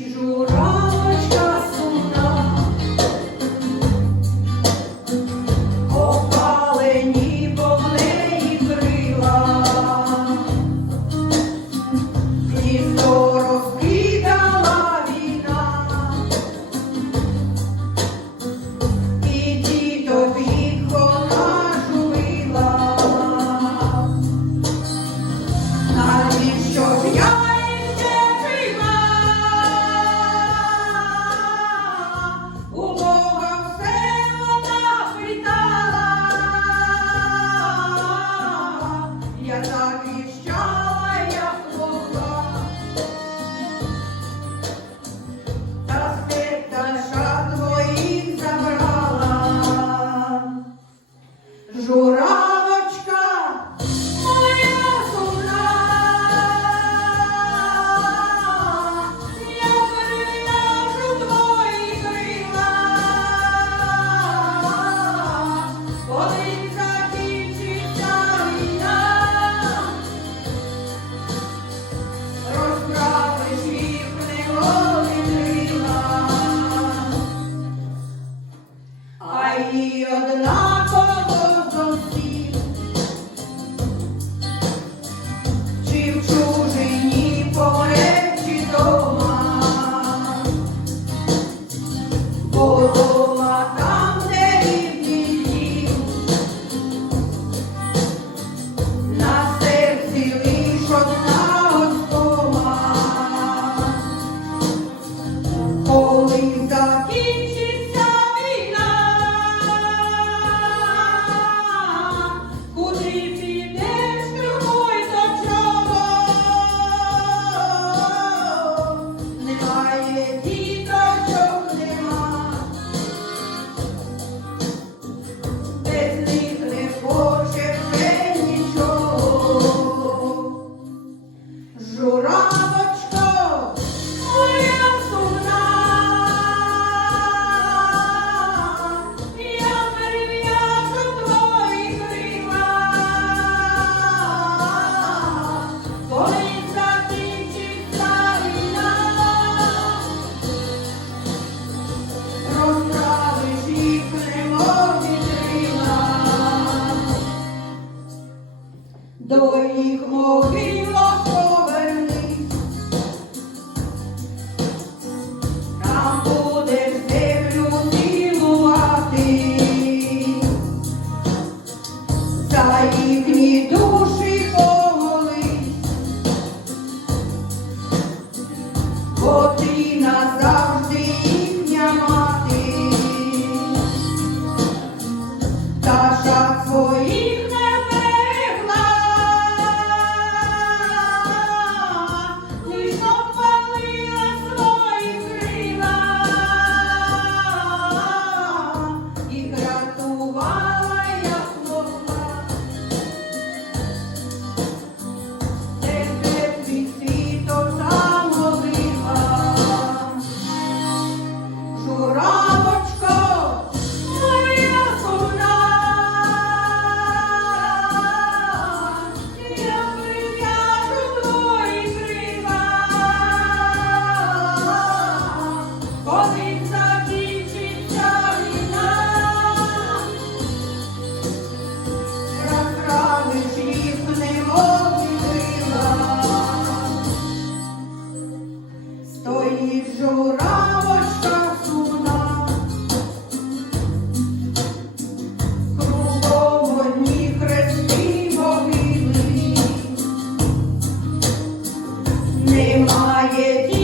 juro. you true. до їх могила поверни, там буде душі помолись, бо ти назад. I you.